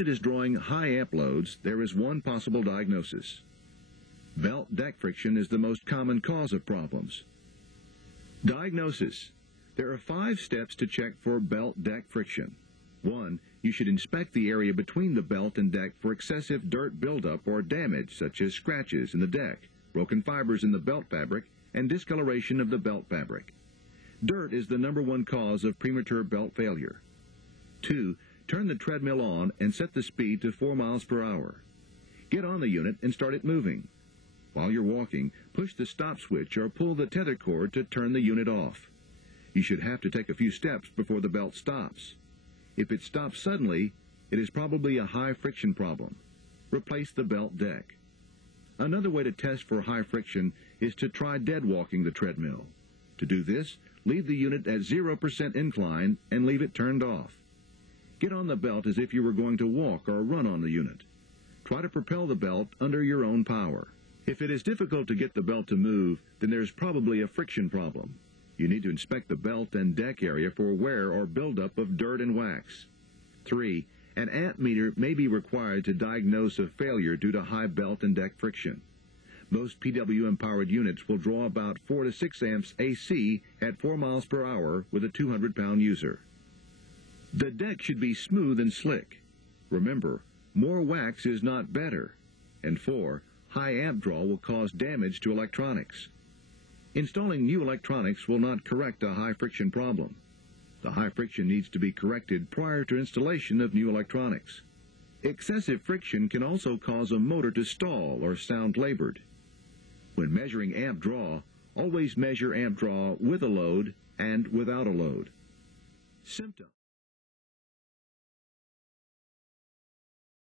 It is drawing high amp loads, there is one possible diagnosis. Belt deck friction is the most common cause of problems. Diagnosis. There are 5 steps to check for belt deck friction. 1. You should inspect the area between the belt and deck for excessive dirt buildup or damage, such as scratches in the deck, broken fibers in the belt fabric, and discoloration of the belt fabric. Dirt is the #1 cause of premature belt failure. 2. Turn the treadmill on and set the speed to 4 miles per hour. Get on the unit and start it moving. While you're walking, push the stop switch or pull the tether cord to turn the unit off. You should have to take a few steps before the belt stops. If it stops suddenly, it is probably a high friction problem. Replace the belt deck. Another way to test for high friction is to try dead walking the treadmill. To do this, leave the unit at 0% incline and leave it turned off. Get on the belt as if you were going to walk or run on the unit. Try to propel the belt under your own power. If it is difficult to get the belt to move, then there's probably a friction problem. You need to inspect the belt and deck area for wear or buildup of dirt and wax. 3. An amp meter may be required to diagnose a failure due to high belt and deck friction. Most PWM-powered units will draw about 4 to 6 amps AC at 4 miles per hour with a 200-pound user. The deck should be smooth and slick. Remember, more wax is not better. And 4. High amp draw will cause damage to electronics. Installing new electronics will not correct a high friction problem. The high friction needs to be corrected prior to installation of new electronics. Excessive friction can also cause a motor to stall or sound labored. When measuring amp draw, always measure amp draw with a load and without a load. Cinta.